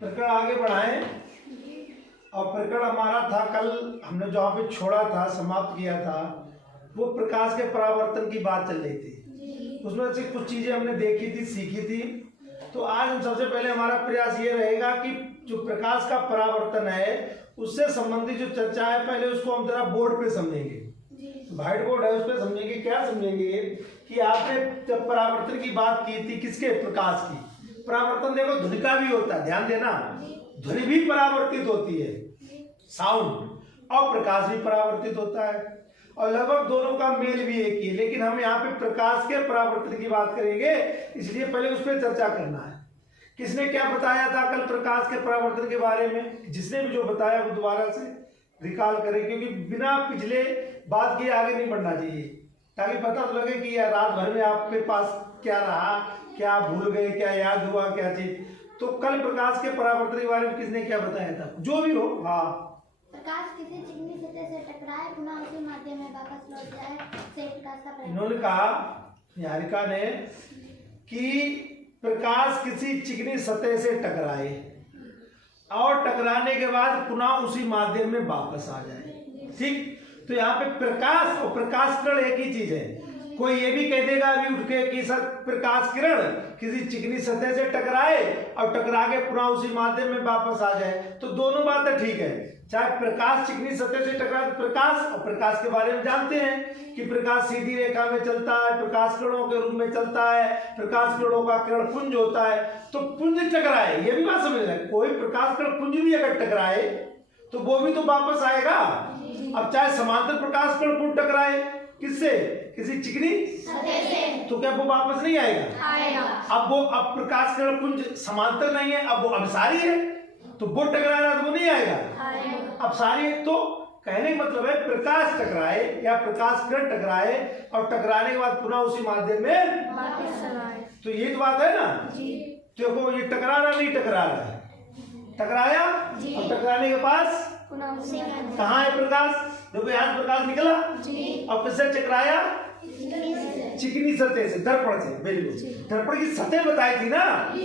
प्रकरण आगे बढ़ाएं। और प्रकरण हमारा था कल हमने जहाँ पे छोड़ा था, समाप्त किया था, वो प्रकाश के परावर्तन की बात चल रही थी। उसमें से कुछ चीजें हमने देखी थी, सीखी थी। तो आज हम सबसे पहले हमारा प्रयास ये रहेगा कि जो प्रकाश का परावर्तन है उससे संबंधित जो चर्चा है पहले उसको हम जरा बोर्ड पे समझेंगे। व्हाइट बोर्ड है उस पर समझेंगे। क्या समझेंगे कि आपने जब परावर्तन की बात की थी, किसके? प्रकाश की। परावर्तन देखो ध्वनि का भी होता है, ध्यान देना, ध्वनि भी परावर्तित होती है, साउंड, और प्रकाश भी परावर्तित होता है, और लगभग दोनों का मेल भी एक ही है। लेकिन हम यहाँ पे प्रकाश के परावर्तन की बात करेंगे, इसलिए पहले उस पर चर्चा करना है। किसने क्या बताया था कल प्रकाश के परावर्तन के बारे में? जिसने भी जो बताया वो दोबारा से रिकॉल करें, क्योंकि बिना पिछले बात के आगे नहीं बढ़ना चाहिए, ताकि पता तो लगे कि यार रात भर में आपके पास क्या रहा, क्या भूल गए, क्या याद हुआ, क्या चीज। तो कल प्रकाश के परावर्तन के बारे में किसने क्या बताया था? जो भी हो। हाँ, प्रकाश किसी चिकनी सतह से टकराए, पुनः उसी माध्यम में वापस लौट जाए, से प्रकाश का परिणाम। इन्होंने कहा, निहारिका ने, कि प्रकाश किसी चिकनी सतह से टकराए और टकराने के बाद पुनः उसी माध्यम में वापस आ जाए। ठीक, तो यहाँ पे प्रकाश और प्रकाश किरण एक ही चीज है। कोई ये भी कह देगा अभी उठ के कि सर प्रकाश किरण किसी चिकनी सतह से टकराए और टकरा के पुनः उसी माध्यम में वापस आ जाए, तो दोनों बातें ठीक है। चाहे प्रकाश चिकनी सतह से टकराए, प्रकाश, और प्रकाश के बारे में जानते हैं कि प्रकाश सीधी रेखा में चलता है, प्रकाश किरणों के रूप में चलता है, प्रकाश किरणों का किरण पुंज होता है। तो पुंज टकराए, ये भी बात समझ रहे हैं। कोई प्रकाश किरण पुंज भी अगर टकराए तो वो भी तो वापस आएगा। अब चाहे समांतर प्रकाश किरण पुंज टकराए, किससे? किसी चिकनी सतह से, तो क्या वो वापस नहीं आएगा? अब प्रकाश किरण पुंज समांतर नहीं है, अब वो अभिसारी है, तो वो टकरा रहा तो वो नहीं आएगा, अपसारी है। तो कहने का मतलब है प्रकाश टकराए या प्रकाश किरण टकराए और टकराने के बाद पुनः उसी माध्यम में वापस आए, तो ये तो बात है ना। देखो ये टकरा रहा नहीं टकरा रहा है, टकराया और टकराने के पास कहाँ है प्रकाश? देखो यहाँ प्रकाश निकला और किससे टकराया? चिकनी सतह से, दर्पण से। बिल्कुल, दर्पण की सतह बताई थी ना,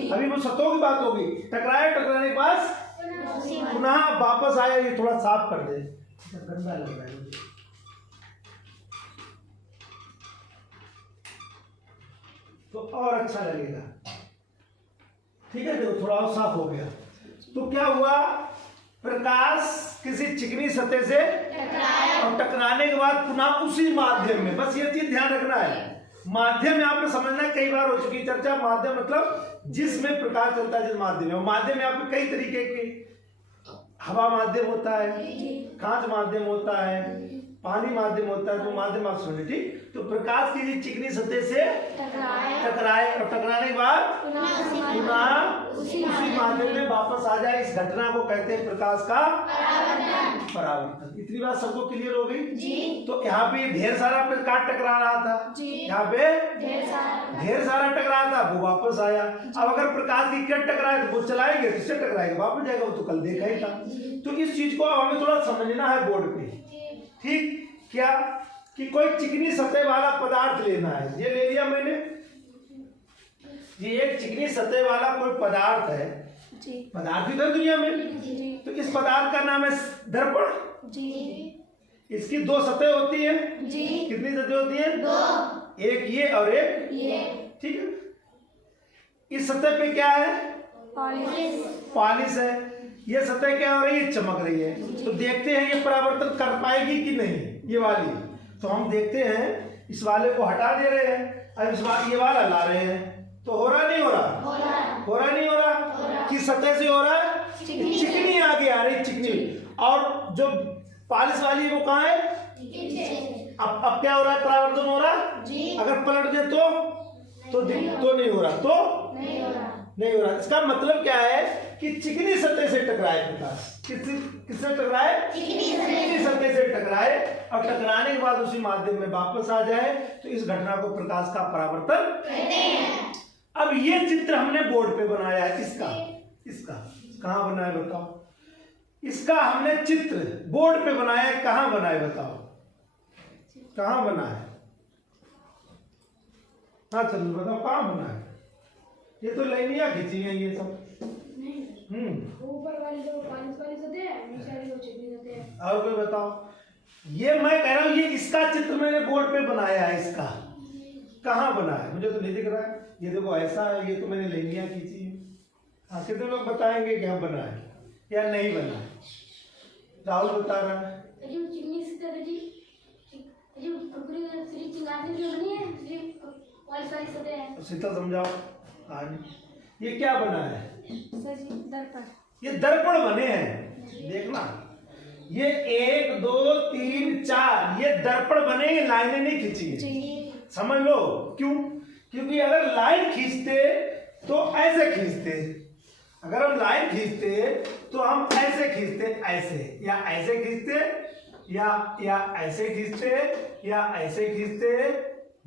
अभी वो सतहों की बात होगी। टकराया, टकराने के पास पुनः वापस आया। ये थोड़ा साफ कर दे, गंदा लग रहा है मुझे। तो और अच्छा लगेगा। ठीक है, देखो थोड़ा और साफ हो गया। तो क्या हुआ? प्रकाश किसी चिकनी सतह से टकराया और टकराने के बाद पुनः उसी माध्यम में, बस ये चीज ध्यान रखना है। माध्यम यहाँ पे समझना, कई बार हो चुकी चर्चा। माध्यम मतलब जिसमें प्रकाश चलता है, जिस माध्यम में। माध्यम यहाँ पे कई तरीके के, हवा माध्यम होता है, कांच माध्यम होता है, पानी माध्यम होता है। तो माध्यम आप समझे, ठीक। तो प्रकाश किसी चिकनी सतह से टकराए और टकराने के बाद पुनः उसी माध्यम में वापस आ जाए, इस घटना को कहते हैं प्रकाश का परावर्तन। इतनी बात सबको क्लियर हो गई? तो यहाँ पे ढेर सारा प्रकाश टकरा रहा था, यहाँ पे ढेर सारा टकरा था, वो वापस आया। अब अगर प्रकाश की किरण टकराए तो वो चलाएंगे, किससे टकराएगा? वापस जाएगा, वो तो कल देखा ही था। तो इस चीज को हमें थोड़ा समझना है बोर्ड पे, ठीक। क्या कि कोई चिकनी सतह वाला पदार्थ लेना है, ये ले लिया मैंने। ये एक चिकनी सतह वाला कोई पदार्थ है, पदार्थ ही तो दुनिया में। तो इस पदार्थ का नाम है दर्पण। इसकी दो सतह होती है। कितनी सतह होती है? दो, एक ये और एक ये, ठीक है। इस सतह पे क्या है? पॉलिश है। ये सतह क्या हो रही है? चमक रही है। तो देखते हैं ये परावर्तन कर पाएगी कि नहीं, ये वाली। तो हम देखते हैं, इस वाले को हटा दे रहे हैं, अब ये वाला ला रहे हैं, तो हो रहा नहीं हो रहा? हो रहा नहीं हो रहा? किस सतह से हो रहा है? चिकनी आगे आ रही, चिकनी। और जो पॉलिश वाली है वो कहाँ है? अब क्या हो रहा है? परावर्तन हो रहा है। अगर पलट दे तो नहीं हो रहा, तो नहीं हो रहा। इसका मतलब क्या है कि चिकनी सतह से टकराए प्रकाश। किससे टकराए? चिकनी सतह से टकराए और टकराने के बाद उसी माध्यम में वापस आ जाए, तो इस घटना को प्रकाश का परावर्तन कहते हैं। अब ये चित्र हमने बोर्ड पे बनाया है। इसका कहाँ बना है बताओ? इसका हमने चित्र बोर्ड पे बनाया है। कहाँ बना है बताओ? कहाँ बना है? हाँ चलो बताओ, कहाँ बना है? ये तो लाइनियां खींची हैं ये सब। और कोई बताओ। ये मैं कह रहा हूँ, ये इसका चित्र मैंने बोर्ड पे बनाया है। इसका कहाँ बना है मुझे तो नहीं दिख रहा है। ये देखो ऐसा है, ये तो मैंने लेनिया खींची है। हाँ, कितने लोग बताएंगे कि हम बना है या नहीं बना है? राहुल बता रहा है। शीतल समझाओ। हाँ, ये क्या बना है? दर्पण। ये दर्पण बने हैं, देखना। ये 1 2 3 4 ये दर्पण बने, ये लाइनें नहीं खींची है। समझ लो क्यों? क्योंकि अगर लाइन खींचते तो ऐसे खींचते, अगर हम लाइन खींचते तो हम ऐसे खींचते, ऐसे या ऐसे खींचते या ऐसे खींचते या ऐसे खींचते,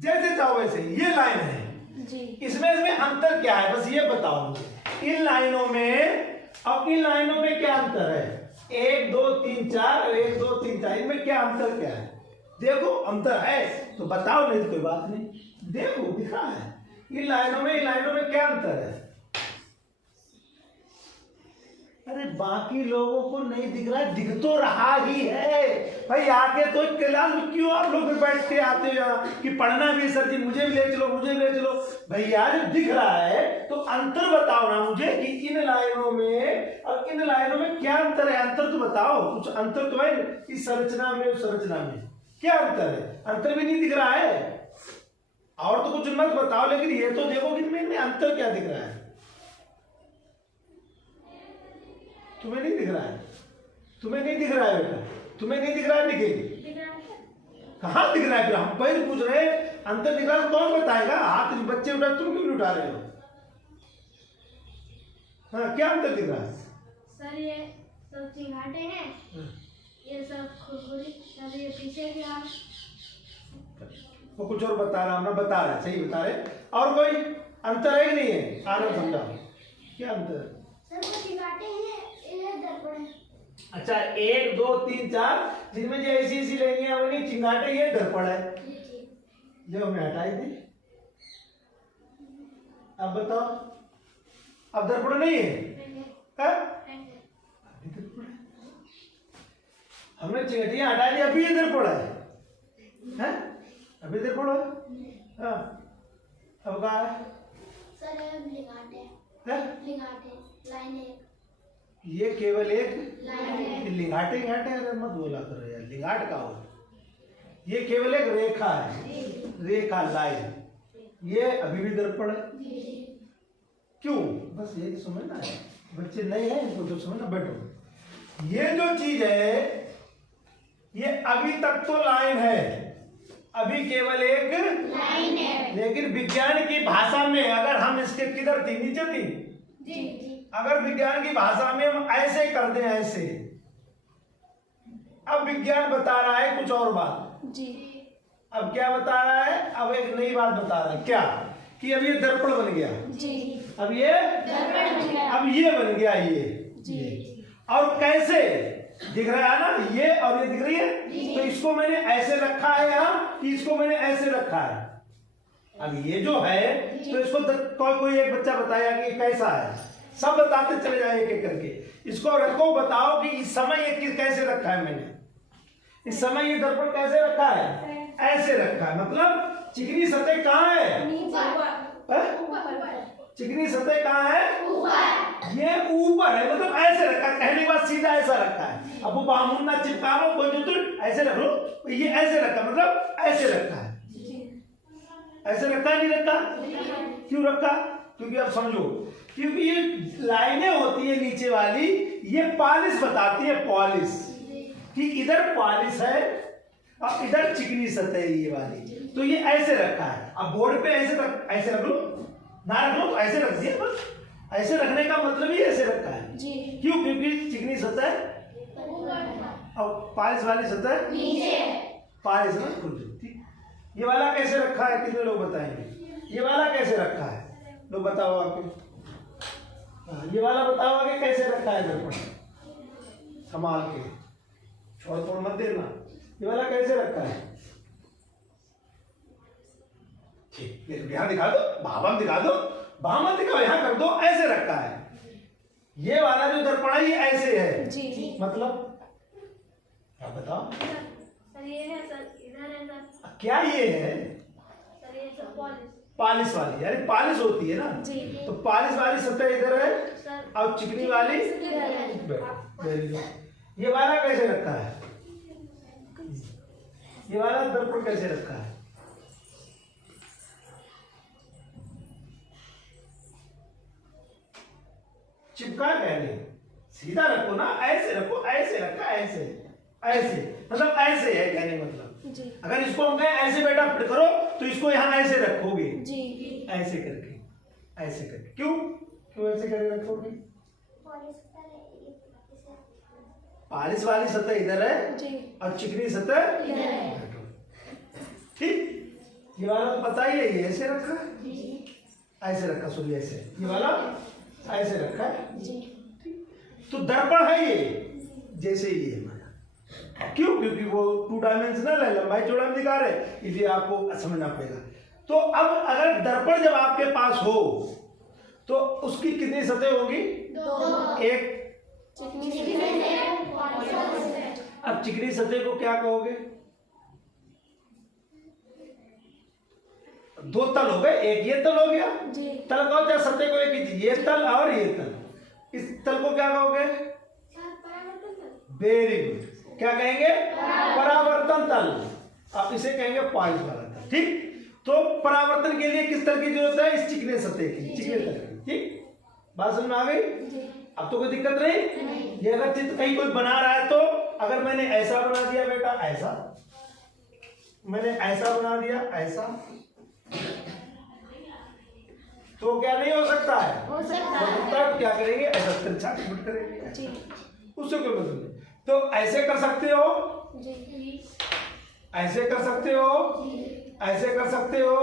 जैसे चाहो वैसे। ये लाइन है जी। इसमें अंतर क्या है बस ये बताओ मुझे। इन लाइनों में अब इन लाइनों में क्या अंतर है? 1 2 3 4 1 2 3 4 इनमें क्या अंतर क्या है? देखो अंतर है तो बताओ, नहीं तो कोई बात नहीं। देखो दिखा है इन लाइनों में क्या अंतर है? अरे बाकी लोगों को नहीं दिख रहा है, दिख तो रहा ही है भाई। आके तो क्लास में क्यों आप लोग बैठ के आते हो यहाँ कि पढ़ना भी है सर जी, मुझे भी ले चलो, मुझे भी ले चलो। भैया जब दिख रहा है तो अंतर बताओ ना मुझे कि इन लाइनों में और इन लाइनों में क्या अंतर है? अंतर तो बताओ, कुछ अंतर तो है इस संरचना में उस संरचना में। क्या अंतर है? अंतर भी नहीं दिख रहा है। और तो कुछ मत बताओ, लेकिन ये तो देखो कि इनमें अंतर क्या दिख रहा है। तुम्हें नहीं दिख रहा है? तुम्हें नहीं दिख रहा है बेटा? तुम्हें नहीं दिख रहा है निखिल? कहाँ दिख रहा है? फिर हम पहले पूछ रहे अंतर दिख रहा है, कौन बताएगा? हाथ बच्चे उठा, तुम क्यों नहीं उठा रहे हो? हाँ, क्या अंतर दिख रहा है? सर ये सब चिंगाटे हैं, ये सब खुरखुरी, सब ये पीछे के हाथ। वो कुछ और बता रहा, हम बता रहे, सही बता रहे। और कोई अंतर है कि नहीं है? आनंद समझाओ क्या अंतर है? सर वो चिंगाटे हैं, ये दर्पण है। अच्छा 1 2 3 4 जिनमें जो ऐसी लेनियां बनी, चिंगाटे, ये दर्पण है। जो हमने हटाई थी। अब बताओ, अब दर्पण नहीं है? हमने चिंगाटियां हटा दी, अभी ये दर्पण है? अभी दर्पण है। हाँ, अब कहा है? सर ये लिंगाटे, लाइन एक। ये केवल एक लिंगाटे अरे मत बोला करो यार, लिंगाट का हो। ये केवल एक रेखा है, रेखा लाइन। ये अभी भी दर्पण है। क्यों? बस यही समझना है। बच्चे नए हैं, इनको तो समझना। बैठो। ये जो चीज है ये अभी तक तो लाइन है, अभी केवल एक लाइन है। लेकिन विज्ञान की भाषा में अगर हम इसके किधर थी? नीचे थी जी। अगर विज्ञान की भाषा में हम ऐसे कर दें, ऐसे। अब विज्ञान बता रहा है कुछ और बात जी। अब क्या बता रहा है? अब एक नई बात बता रहा है। क्या? कि अब ये दर्पण बन गया जी। अब ये दर्पण बन गया, अब ये बन गया ये जी। और कैसे दिख रहा है ना? ये और ये दिख रही है। तो इसको मैंने ऐसे रखा है यहाँ, कि इसको मैंने ऐसे रखा है। अब ये जो है तो इसको कोई एक बच्चा बताया कि कैसा है, सब बताते चले जाए एक एक करके। इसको रखो, बताओ कि इस समय ये कैसे रखा है मैंने। इस समय ये दर्पण कैसे रखा है? ऐसे रखा है। मतलब चिकनी सतह कहाँ है? चिकनी सतह कहाँ है? ऊपर। ये ऊपर है, मतलब ऐसे रखा है। कहने के बाद सीधा ऐसा रखा है। अब वो बामुन ना चिपका लो, कोई तो ऐसे रख लो। ये ऐसे रखा, मतलब ऐसे रखा है। ऐसे रखा नहीं रखा? क्यों रखा? क्योंकि अब समझो, क्योंकि ये लाइनें होती है नीचे वाली, ये पॉलिश बताती है, पॉलिश कि इधर पॉलिश है और इधर चिकनी सतह है ये वाली। तो ये ऐसे रखा है। अब बोर्ड पे ऐसे रख लो, ना रख लो तो ऐसे रख दिया। बस ऐसे रखने का मतलब ही ऐसे रखा है जी। क्यों? क्योंकि चिकनी सतह और पॉलिश वाली सतह नीचे, पॉलिश ना खुल। ठीक, ये वाला कैसे रखा है? कितने लोग बताएंगे? ये वाला कैसे रखा है? लोग बताओ आके। ये वाला बताओ आगे कैसे रखा है दर्पण? संभाल के, छोड़ छोड़ मत देना। ये वाला कैसे रखा है? ठीक, यहाँ दिखा दो, भावम दिखा दो, भावम दिखाओ, यहाँ कर दो। ऐसे रखा है। ये वाला जो दर्पण है ये ऐसे है जी। मतलब आप बताओ सर ये है सर, इधर है सर। क्या ये है? सर ये सर पॉलिश। पालिश वाली, यानी पालिश होती है ना, जी। तो पालिश वाली सतह इधर है सर और चिकनी वाली इधर है। Very good. ये वाला कैसे रखा है? ये वाला दर्पण कैसे रखा है? चिपका पहले सीधा रखो ना, ऐसे रखो, ऐसे रखा, ऐसे ऐसे, मतलब ऐसे है कहने मतलब। जी अगर इसको हम कहें ऐसे बेटा फिट करो तो इसको यहाँ ऐसे रखोगे, जी ऐसे करके, ऐसे करके। क्यों क्यों ऐसे करके रखोगे? पालिश वाली सतह इधर है जी और चिकनी सतह इधर है। ठीक। ये वाला तो पता ही है, ये ऐसे रखा, ऐसे रखा, सॉरी ऐसे, ये वाला ऐसे रखा है। जी तो दर्पण है ये, जैसे ये हमारा। क्यों? क्योंकि वो 2 डायमेंशनल है, लंबाई चौड़ाई में दिखा रहे, इसलिए आपको समझना पड़ेगा। तो अब अगर दर्पण जब आपके पास हो तो उसकी कितनी सतह होगी? 2। एक। चिकनी से अब चिकनी सतह को क्या कहोगे? 2 तल हो गए, एक ये तल हो गया, जी तल कहो चाहे सतह को, एक ही चीज, ये तल और ये तल। इस तल को क्या कहोगे? वेरी गुड, क्या कहेंगे? परावर्तन तल। आप इसे कहेंगे पालिश वाला तल। ठीक। तो परावर्तन के लिए किस तल की जरूरत है? इस चिकने सतह की, चिकने तल की। ठीक, बात समझ में आ गई? जी अब तो कोई दिक्कत नहीं। ये अगर चित्र कहीं कोई बना रहा है तो अगर मैंने ऐसा बना दिया बेटा, ऐसा, मैंने ऐसा बना दिया, ऐसा, तो क्या नहीं हो सकता है? हो सकता हो है। सकता है। क्या करेंगे? ऐसा तिरछा कट करेंगे, जी उससे कोई मतलब नहीं। तो ऐसे कर सकते हो, जी ऐसे कर सकते हो, ऐसे कर सकते हो,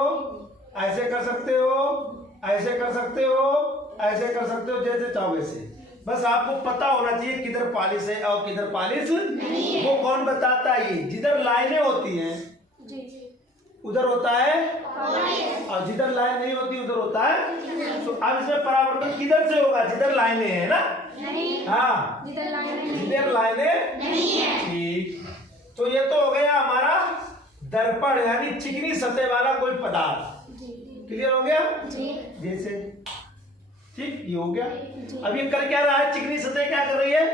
ऐसे कर सकते हो, ऐसे कर सकते हो, ऐसे कर सकते हो, जैसे चाहो वैसे। बस आपको पता होना चाहिए किधर पालिश है और किधर पालिश नहीं है। वो कौन बताता है? ये जिधर लाइनें होती हैं जी उधर होता है और जिधर लाइन नहीं होती उधर होता है। तो अब इसमें परावर्तन किधर से होगा? जिधर लाइनें हैं ना। हाँ, जिधर लाइन जिधर लाइनें नहीं है। ठीक। तो ये तो हो गया हमारा दर्पण, यानी चिकनी सतह वाला कोई पदार्थ। जी क्लियर हो गया? जी जैसे, ठीक, ये हो गया। अब ये कर क्या रहा है? चिकनी सतह क्या कर रही है?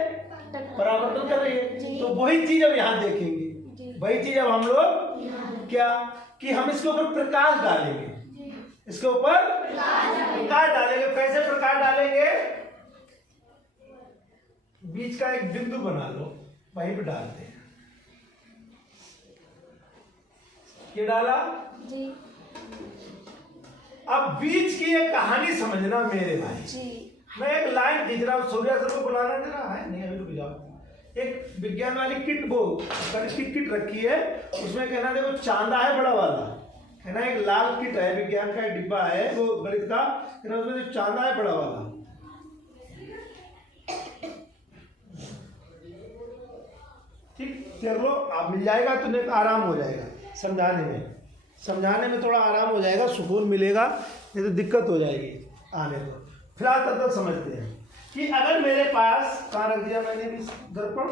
परावर्तन कर रही है। तो वही चीज अब यहाँ देखेंगे, वही चीज अब हम लोग क्या कि हम इसके ऊपर प्रकाश डालेंगे, इसके ऊपर प्रकाश डालेंगे। कैसे प्रकाश डालेंगे? बीच का एक बिंदु बना लो, वहीं पे डालते हैं। ये डाला। जी अब बीच की एक कहानी समझना मेरे भाई। जी मैं एक लाइन खींच रहा हूँ, सूर्या सर को बुलाना दे रहा है नहीं, अभी रुक जाओ। एक विज्ञान वाली किट, वो किट रखी है, उसमें कहना देखो चांदा है बड़ा वाला, कहना एक लाल किट है, विज्ञान का एक डिब्बा है वो गणित का, कहना उसमें जो चांदा है बड़ा वाला। ठीक, चलो आप मिल जाएगा तो आराम हो जाएगा समझाने में थोड़ा आराम हो जाएगा, सुकून मिलेगा, नहीं तो दिक्कत हो जाएगी आने को। फिलहाल तब तक समझते हैं कि अगर मेरे पास, कहाँ रख दिया मैंने भी दर्पण,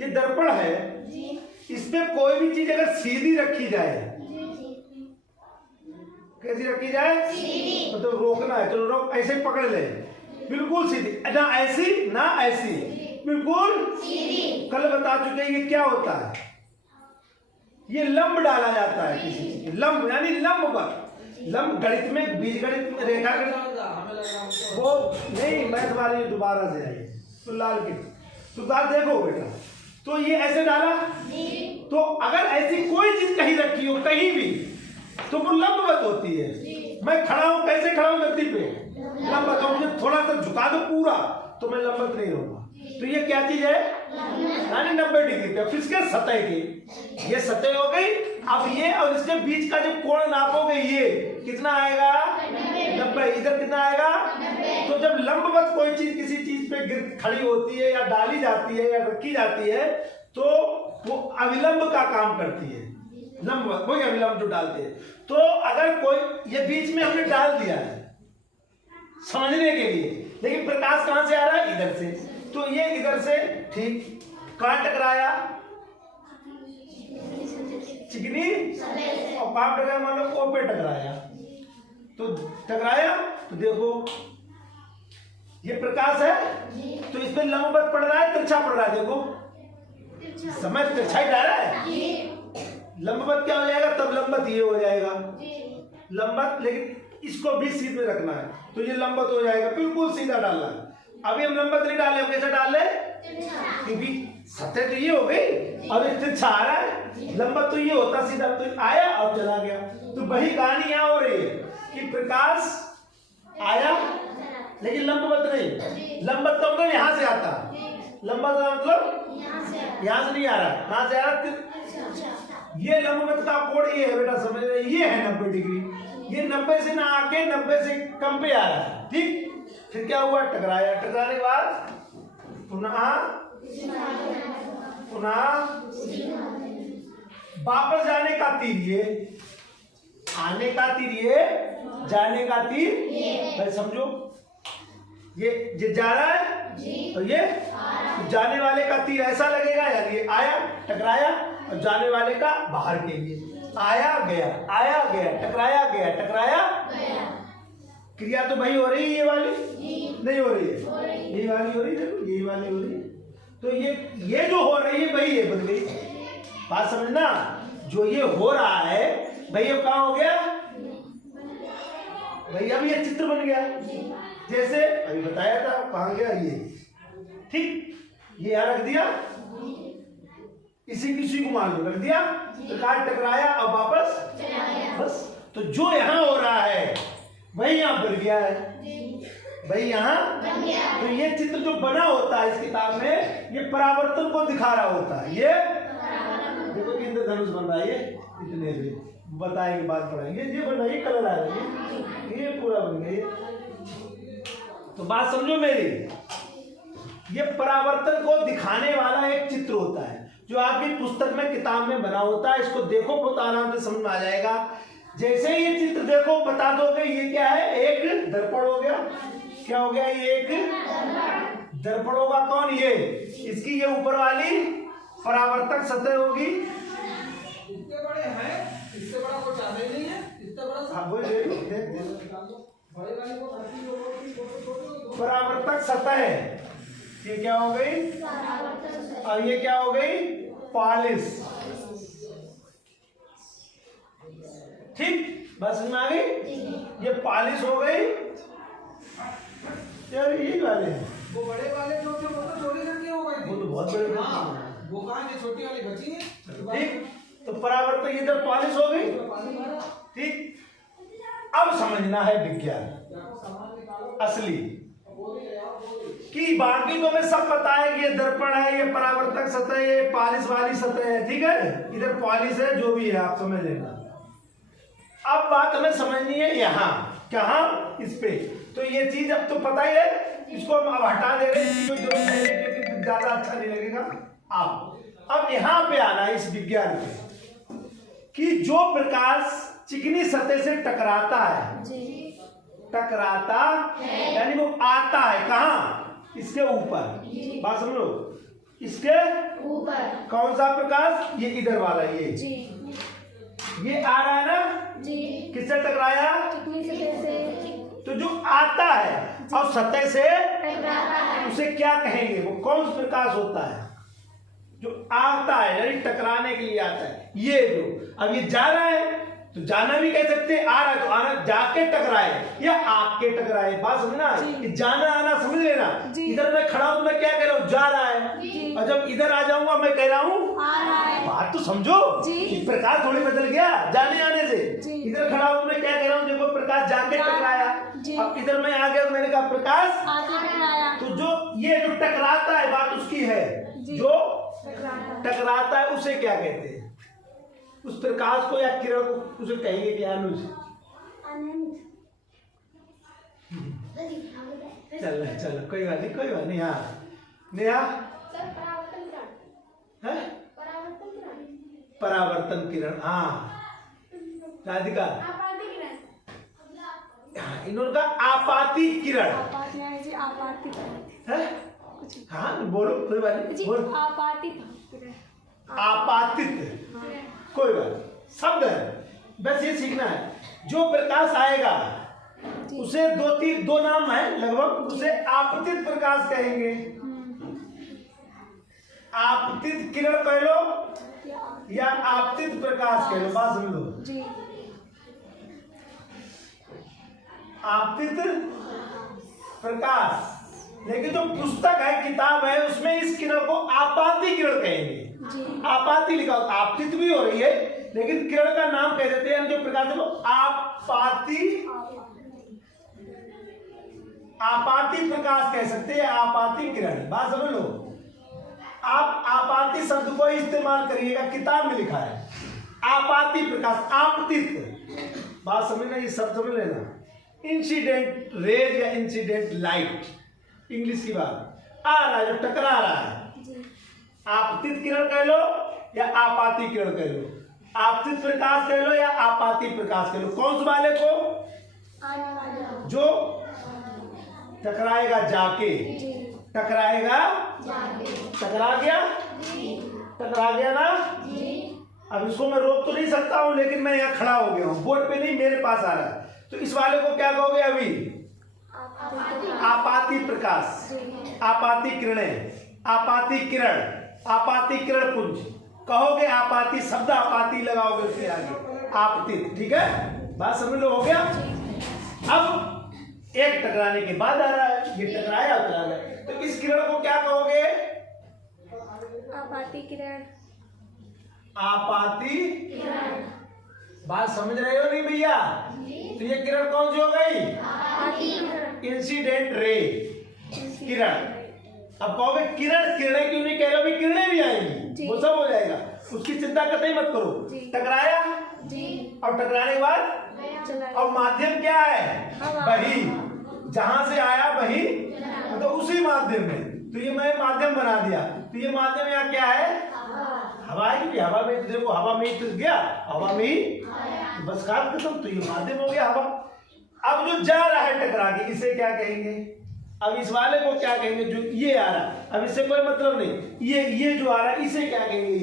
ये दर्पण है, इस पे कोई भी चीज अगर सीधी रखी जाए, कैसी रखी जाए? मतलब तो रोकना है, चलो रोक, ऐसे पकड़ ले, बिल्कुल सीधी, ना ऐसी ना ऐसी, बिल्कुल सीधी। कल बता चुके ये क्या होता है, ये लंब डाला जाता है किसी चीज में, लंब यानी लंब गणित में, बीज गणित में, रेखा गणित, वो नहीं, मैथ वाली दोबारा से आई तो लाल की, तो बात देखो बेटा, तो ये ऐसे डाला, तो अगर ऐसी कोई चीज कहीं रखी हो कहीं भी तो वो लंबवत होती है। मैं खड़ा हूं, कैसे खड़ा हूं धरती पे? लंबवत। मुझे थोड़ा सा झुका दो पूरा तो मैं लंबवत नहीं रहूंगा। तो ये क्या चीज है? यानी 90 डिग्री पे। किसके? सतह की। ये सतह हो गई। अब ये और इसके बीच का जो कोण नापोगे, ये कितना आएगा? 90। इधर कितना आएगा? तो जब लंबवत कोई चीज किसी चीज पे गिर खड़ी होती है या डाली जाती है या रखी जाती है तो वो अविलंब का काम करती है। लंबवत वही अविलंब जो डालते हैं। तो अगर कोई, ये बीच में हमने डाल दिया है समझने के लिए, लेकिन प्रकाश कहां से आ रहा है? इधर से। तो ये इधर से ठीक कहाँ टकराया? चिकनी और कहाँ टकराया? मान लो ओ पे टकराया, तो टकराया तो देखो ये प्रकाश है, तो इसमें लंबवत पड़ रहा है तिरछा पड़ रहा है, देखो समझ तिरछा ही जा रहा है। लंबवत क्या हो जाएगा? तब लंबवत ये हो जाएगा लंबवत, लेकिन इसको भी सीध में रखना है, तो ये लंबवत हो जाएगा, बिल्कुल सीधा डालना है। अभी हम लंबवत नहीं डाले, हम कैसे डाल रहे? क्योंकि सतह तो ये हो गई, अब एक तिरछा आ रहा है, लंबवत तो ये होता सीधा, तो आया और चला गया। तो वही कहानी यहाँ हो रही है कि प्रकाश आया लेकिन लंबवत नहीं। लंबवत का मतलब यहाँ से आता, लंबवत का मतलब यहाँ से नहीं आ रहा, कहाँ से आ रहा? ये लंबवत का कोण ये है बेटा, समझ रहे? ये है 90 डिग्री, ये 90 से ना आके 90 से कम पे आ रहा है, ठीक। फिर क्या हुआ? टकराया, टकराने के बाद पुनः वापस जाने का तीर ये, आने का तीर ये, जाने का तीर भाई समझो, ये जा रहा है तो ये जाने वाले का तीर ऐसा लगेगा, यार ये आया टकराया और जाने वाले का बाहर के लिए, आया गया टकराया गया टकराया। क्रिया तो वही हो रही है, ये वाली नहीं हो रही है, ये वाली हो रही है, देखो ये वाली हो रही है, तो ये जो हो रही है वही है, बन गई बात समझना। जो ये हो रहा है भाई अब कहाँ हो गया भाई? अब ये चित्र बन गया, जैसे अभी बताया था, कहाँ गया ये, ठीक, ये यहां रख दिया, इसी को मान लो रख दिया, प्रकाश टकराया और वापस बस। तो जो यहां हो रहा है वही यहां बन गया है, वही यहां। तो ये चित्र जो बना होता है इस किताब में, ये परावर्तन को दिखा रहा होता है। ये देखो इंद्रधनुष बन रहा है, ये इतने से बताएंगे, बात पढ़ाएंगे, ये बन रहा है, ये कलर आ रहा है, ये पूरा बन गया। तो बात समझो मेरी, ये परावर्तन को दिखाने वाला एक चित्र होता है जो आपकी पुस्तक में किताब में बना होता है। इसको देखो बहुत आराम से समझ में आ जाएगा। जैसे ये चित्र देखो बता दोगे ये क्या है, एक दर्पण हो गया। क्या हो गया? ये एक दर्पण होगा। कौन? ये, इसकी ये ऊपर वाली परावर्तक सतह होगी। इतने बड़े हैं, इससे बड़ा कोई चाहता ही नहीं है, इतना बड़ा। हाँ बोल दे, परावर्तक सतह है, ये क्या हो गई? और ये क्या हो गई? पॉलिश। ठीक, बस समझ में आ गई? ये पॉलिश हो गई यार, यही वाले हैं। वो बड़े वाले जो थे वो तो चोरी करके हो गए थे, वो तो बहुत बड़े बड़े। हाँ, वो कहाँ के छोटी वाली बची है। ठीक, तो परावर्तक इधर पॉलिश हो गई। ठीक, अब समझना है विज्ञान असली कि बाकी तो मैं सब पता है कि ये दर्पण है, ये परावर्तक सतह है, ये पॉलिश वाली सतह है। ठीक है, इधर पॉलिश है, जो भी है आप समझ लेना। अब बात हमें समझनी है यहाँ, कहाँ? इस पे। तो ये चीज अब तो पता ही है, इसको हम अब हटा दे रहे हैं, इसकी कोई जरूरत नहीं है क्योंकि ज्यादा अच्छा नहीं लगेगा। अब यहाँ पे आना है इस विज्ञान पे कि जो प्रकाश चिकनी सतह से टकराता है, टकराता यानी वो आता है कहाँ? इसके ऊपर। बात समझो, इसके ऊपर कौन सा प्रकाश? ये इधर वाला, ये आ रहा है ना जी। किससे टकराया? चिकनी सतह से। तो जो आता है और सतह से टकराता है उसे क्या कहेंगे? वो कौन सा प्रकाश होता है? जो आता है यानी टकराने के लिए आता है। ये जो अब ये जा रहा है तो जाना भी कह सकते हैं, आ रहा है तो आना, जाके टकराए या आके टकराए। बात समझना, कि जाना आना समझ लेना। इधर मैं खड़ा हूं तो मैं क्या कह रहा हूँ? जा रहा है, और जब इधर आ जाऊंगा मैं कह रहा हूँ आ रहा है। बात तो समझो, प्रकाश थोड़ी बदल गया जाने आने से। इधर खड़ा हूं तो मैं क्या कह रहा हूँ? देखो प्रकाश जाके टकराया। अब इधर मैं आ गया तो मैंने कहा प्रकाश आके टकराया। तो जो ये जो टकराता है बात उसकी है, जो टकराता है उसे क्या कहते हैं? उस प्रकाश को या किरण को उसे कहेंगे क्या? अनुज चल चल, कोई बात नहीं। हाँ नेहा, परावर्तन किरण। हाँ राधिका, इन्होंने कहा आपाती किरण है। हाँ बोलो, कोई बात नहीं, जी बोलो। आपातित आपातित, कोई बात, शब्द है, बस ये सीखना है। जो प्रकाश आएगा उसे दो नाम है लगभग, उसे आपतित प्रकाश कहेंगे। आपतित किरण कह लो या आपतित प्रकाश कह लो, बात सुन लो। जी आपतित प्रकाश, लेकिन जो पुस्तक है, किताब है, उसमें इस किरण को आपाती किरण कहेंगे। आपाती लिखा होता, आपतित भी हो रही है, लेकिन किरण का नाम कह देते हैं जो प्रकाश को आपाती, आपाती प्रकाश कह सकते हैं, आपाती किरण। बात समझ लो। आप आपाती शब्द को इस्तेमाल करिएगा, किताब में लिखा है आपाती प्रकाश, आपतित। बात समझना, ये सब समझ लेना। इंसिडेंट रेज या इंसिडेंट लाइट, इंग्लिश की बात, आ रहा है जो टकरा रहा है, आपतित किरण कह लो या आपाती किरण कह लो, आपतित प्रकाश कह लो या आपाती प्रकाश कह लो। कौन से वाले को? जो टकराएगा जाके, टकराएगा, टकरा गया, टकरा गया ना। अब इसको मैं रोक तो नहीं सकता हूं, लेकिन मैं यहाँ खड़ा हो गया हूँ, बोर्ड पे नहीं, मेरे पास आ रहा है, तो इस वाले को क्या कहोगे अभी? आपाती प्रकाश, आपाती किरणें, आपाती किरण, आपाती किरण पुंज कहोगे। आपाती शब्द आपाती लगाओगे उसके आगे, आपतित। ठीक है, बात समझ लो, हो गया। अब एक टकराने के बाद आ रहा है, ये टकराया उतरा गया, तो इस किरण को क्या कहोगे? आपाती किरण, आपाती किरण। बात समझ रहे हो नहीं भैया? तो ये किरण कौन सी हो गई? इंसिडेंट रे, किरण। अब कहोगे किरण, किरणें क्यों नहीं कह रहे हो? भी किरणें भी आएंगी, वो सब हो जाएगा, उसकी चिंता कतई मत करो। टकराया और टकराने के बाद और माध्यम क्या है? वही, जहां से आया वही, तो उसी माध्यम में, तो ये मैं माध्यम बना दिया, तो ये माध्यम यहाँ क्या है? हवा ही, हवा में देखो, हवा में ही गया, हवा में ही, बस काम खत्म, तो ये माध्यम हो गया हवा। अब जो जा रहा है टकरा के, इसे क्या कहेंगे? अब इस वाले को क्या कहेंगे? जो ये आ रहा, अब इससे कोई मतलब नहीं, ये जो आ रहा है इसे क्या कहेंगे?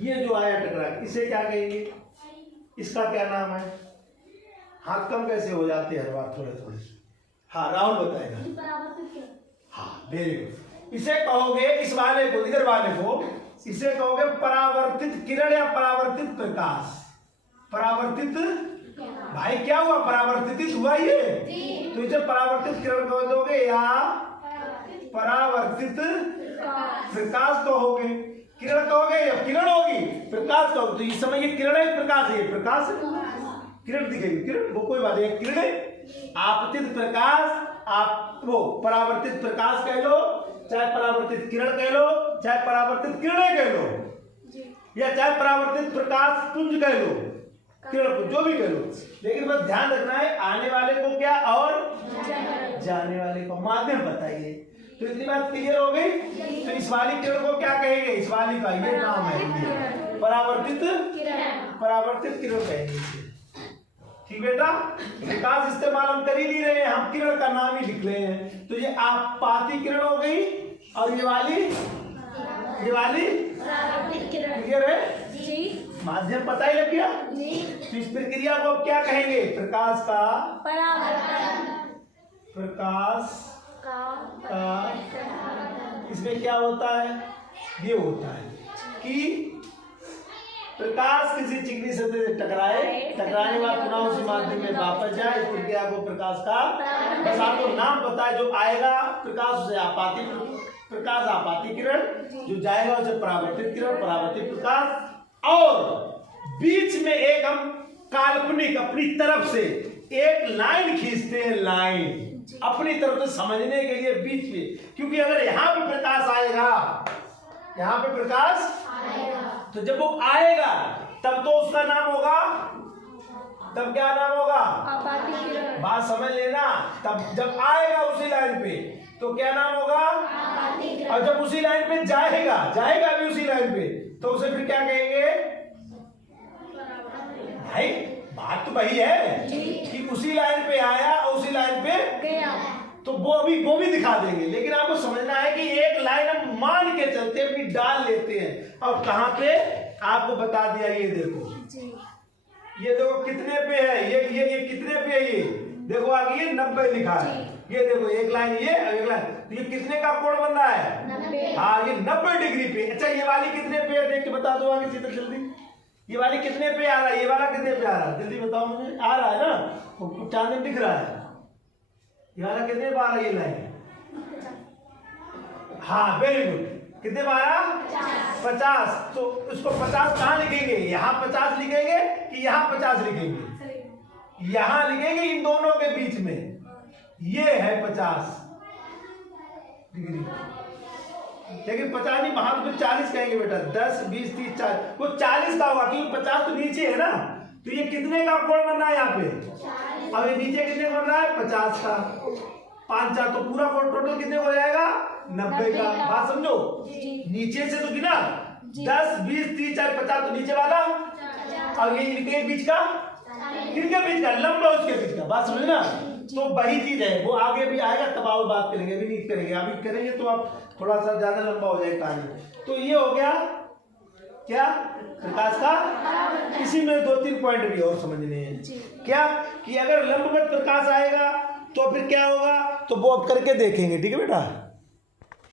ये जो आया टकरा, इसे क्या कहेंगे? इसका क्या नाम है? हाथ कम कैसे हो जाते हैं हर बार थोड़े थोड़े? हाँ, राहुल बताएगा। हाँ, वेरी गुड। इसे कहोगे, इस वाले को, इधर वाले को, इसे कहोगे परावर्तित किरण या परावर्तित प्रकाश। परावर्तित, भाई क्या हुआ? परावर्तित हुआ ये, तो इसे परावर्तित किरण कह दोगे या परावर्तित प्रकाश कहोगे। किरण कहोगे या किरण होगी, प्रकाश कहोगे, तो इस समय ये किरण है, प्रकाश है, प्रकाश किरण दिखेगी, किरण, वो कोई बात नहीं, किरण है। आपतित प्रकाश, आप वो परावर्तित प्रकाश कह लो, चाहे परावर्तित किरण कह लो, चाहे परावर्तित किरणें कह लो, या चाहे परावर्तित प्रकाश पुंज कह लो, किरण जो भी कह लो, लेकिन बस ध्यान रखना है आने वाले को क्या और जाने वाले को माध्यम बताइए। तो इतनी बात क्लियर हो गई। तो इस वाली किरण को क्या कहेंगे? इस वाली का ये नाम है परावर्तित, परावर्तित किरण कहेंगे। ठीक बेटा, प्रकाश इस्तेमाल हम कर ही नहीं रहे हैं, हम किरण का नाम ही लिख रहे हैं। तो ये आपाती किरण हो गई, और ये वाली क्लियर है? माध्यम पता ही लग गया। तो इस प्रक्रिया को अब क्या कहेंगे? प्रकाश का परावर्तन, प्रकाश का इसमें क्या होता है? ये होता है कि प्रकाश किसी चिकनी सतह से टकराए, टकराने के बाद पुनः उसी माध्यम में वापस जाए, इस प्रक्रिया को प्रकाश का, बस आपको नाम पता है, जो आएगा प्रकाश उसे आपाती प्रकाश, आपाती किरण, जो जाएगा उसे परावर्तित किरण, परावर्तित प्रकाश। और बीच में एक हम काल्पनिक अपनी तरफ से एक लाइन खींचते हैं, लाइन अपनी तरफ से समझने के लिए बीच में, क्योंकि अगर यहाँ पे प्रकाश आएगा, यहाँ पे प्रकाश आएगा, तो जब वो आएगा तब तो उसका नाम होगा, तब क्या नाम होगा? आपाती किरण। बात समझ लेना, तब जब आएगा उसी लाइन पे तो क्या नाम होगा? और जब उसी लाइन पे जाएगा भी उसी लाइन पे, तो उसे फिर क्या कहेंगे? भाई बात तो वही है कि उसी लाइन पे आया और उसी लाइन पे गया, तो वो भी दिखा देंगे, लेकिन आपको समझना है कि एक मान के चलते अपनी डाल लेते हैं। और कहाँ पे आपको बता दिया, ये देखो, ये देखो कितने पे है, ये कितने पे है, ये देखो आगे ये 90 लिखा है। ये देखो एक लाइन ये और एक लाइन, तो ये कितने का कोण बन रहा है? हाँ, ये 90 डिग्री पे। अच्छा, ये वाली कितने पे है, देख के बता दो आगे सीधे जल्दी। ये वाली कितने पे आ रहा है, ये वाला कितने पे आ रहा है, जल्दी बताओ मुझे। आ रहा है ना, चांद दिख रहा है। ये वाला कितने पे आ रहा है, ये लाइन? हाँ, वेरी गुड। कितने पे आ रहा? 50। तो उसको 50 कहाँ लिखेंगे? यहाँ 50 लिखेंगे कि यहाँ 50 लिखेंगे? यहाँ लिखेंगे, इन दोनों के बीच में। ये है 50 डिग्री, लेकिन 50 नहीं, वहां तो 40 कहेंगे बेटा। 10, 20, 30, 40, वो 40 का होगा क्योंकि 50 तो नीचे है ना। तो ये कितने का कोण बन रहा है यहाँ पे? अब ये नीचे कितने बन रहा है? 50 का। 5 4 तो पूरा कोण टोटल कितने हो जाएगा? 90 का। बात समझो, नीचे से तो गिना 10, 20, 30, 40, 50, तो नीचे वाला और ये इनके बीच का, इनके बीच का लंबा, उसके बीच का। बात समझ ना? तो वही चीज है, वो आगे भी आएगा तब आप बात करेंगे, अभी नहीं करेंगे। अभी करेंगे तो आप थोड़ा सा ज्यादा लंबा हो जाएगा कहानी। तो ये हो गया क्या, प्रकाश का। इसी में 2-3 पॉइंट भी और समझने हैं। क्या कि अगर लंबवत प्रकाश आएगा तो फिर क्या होगा, तो वो अब करके देखेंगे। ठीक है बेटा।